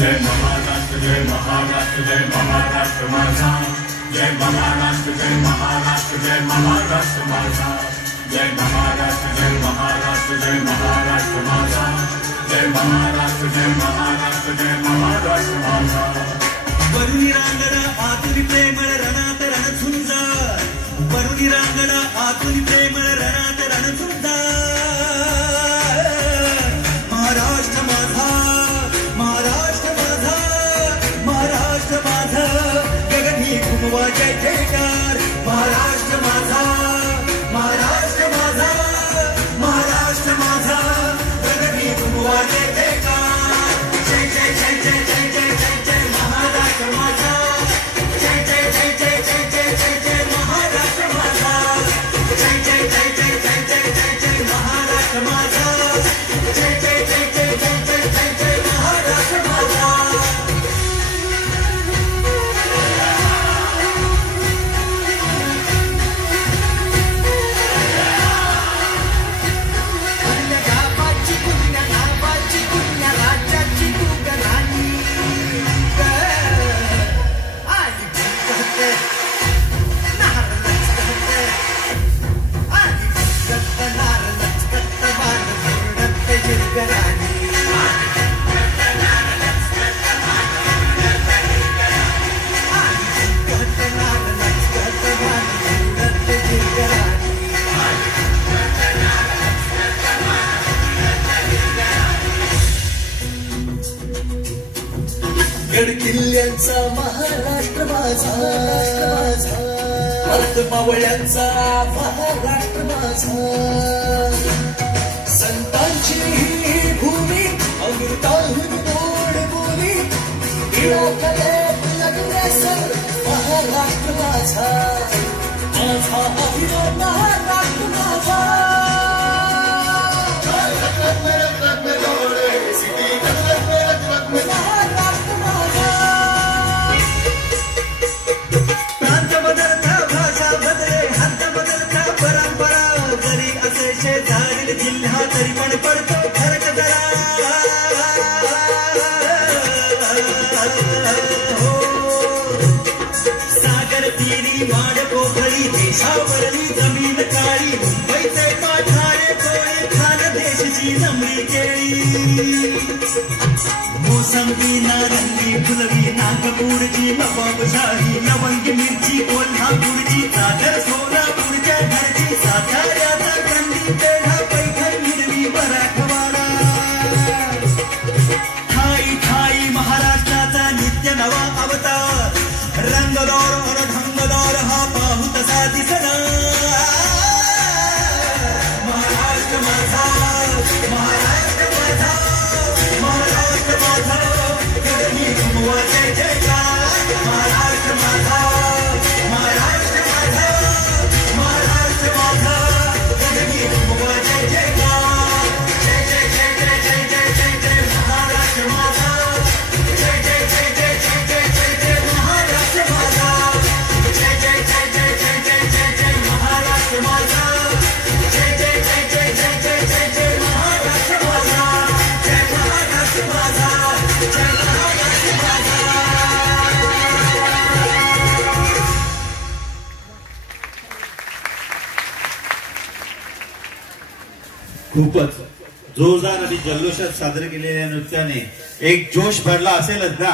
जय महाराष्ट्र जय महाराष्ट्र जय महाराष्ट्र माझा, जय महाराष्ट्र जय महाराष्ट्र जय महाराष्ट्र माझा, जय महाराष्ट्र जय महाराष्ट्र जय महाराष्ट्र माझा, जय महाराष्ट्र जय महाराष्ट्र जय महाराष्ट्र माझा. वरुणी रांगडा आतुनी प्रेमळ रणात रणझुंजा, वरुणी रांगडा आतुनी प्रेमळ रणात रणझुंजा. महाराष्ट्र माझा, महाराष्ट्र माझा, महाराष्ट्र माझा, गगनी घुमवा जय जयकार. महाराष्ट्र माझा, महाराष्ट्र माझा, महाराष्ट्र माझा, गगनी घुमवा जय जयकार. जय जय जय जय जय जय जय जय महाराष्ट्र माझा, जय जय जय जय जय जय जय जय महाराष्ट्र माझा, जय जय जय जय जय जय जय जय महाराष्ट्र माझा, जय जय जय जय जय जय जय जय महाराष्ट्र माझा. गड किल्ल्यांचा महाराष्ट्र माझा, परत मावळ्यांचा महाराष्ट्र माझा. संतांची ही भूमी अमृताहून गोड बोली, टिळाकलेत लग्नेसर महाराष्ट्र माझा, माझा अभिमान महाराष्ट्र माझा. प्रांत बदलता भाषा बदले, हात बदलता परंपरा, जरी असे शेजारील जिल्हा तरी पण पडतो फरक जरा. सागर तीरी माड पोखळी, देशावरली जमीन काळी, मुंबईचे पाठारे कोळे, खानदेशची नमरी केळी. मोसंबी नारंगी फुलवी, नागपूरची नवाबशाही, लवंगी मिरची कोल्हापूरची, सागर सोलापूरच्या घरची, साताऱ्याचा कंदी पेढा, पैठण हिरवी मराठवाडा. ठाई ठाई महाराष्ट्राचा नित्य नवा अवतार, रंगदार और ढंगदार हा पाहू तसा दिसना. महाराष्ट्र माझा, महाराष्ट्र माझा, महाराष्ट्र माझा, गगनी घुमवा जय जयकार. महाराष्ट्र माझा, महाराष्ट्र माझा, महाराष्ट्र माझा, गगनी घुमवा जय जयकार. जय जय जय जय जय जय जय जय महाराष्ट्र माझा, जय जय जय जय जय जय जय जय महाराष्ट्र माझा, जय जय जय जय जय जय जय जय महाराष्ट्र माझा, जय जय जय जय जय जय जय जय महाराष्ट्र माझा, जय महाराष्ट्र माझा, जय महाराष्ट्र माझा. खूपच जोरदार आणि जल्लोषात सादर केलेल्या नृत्याने एक जोश भरला असेलच ना.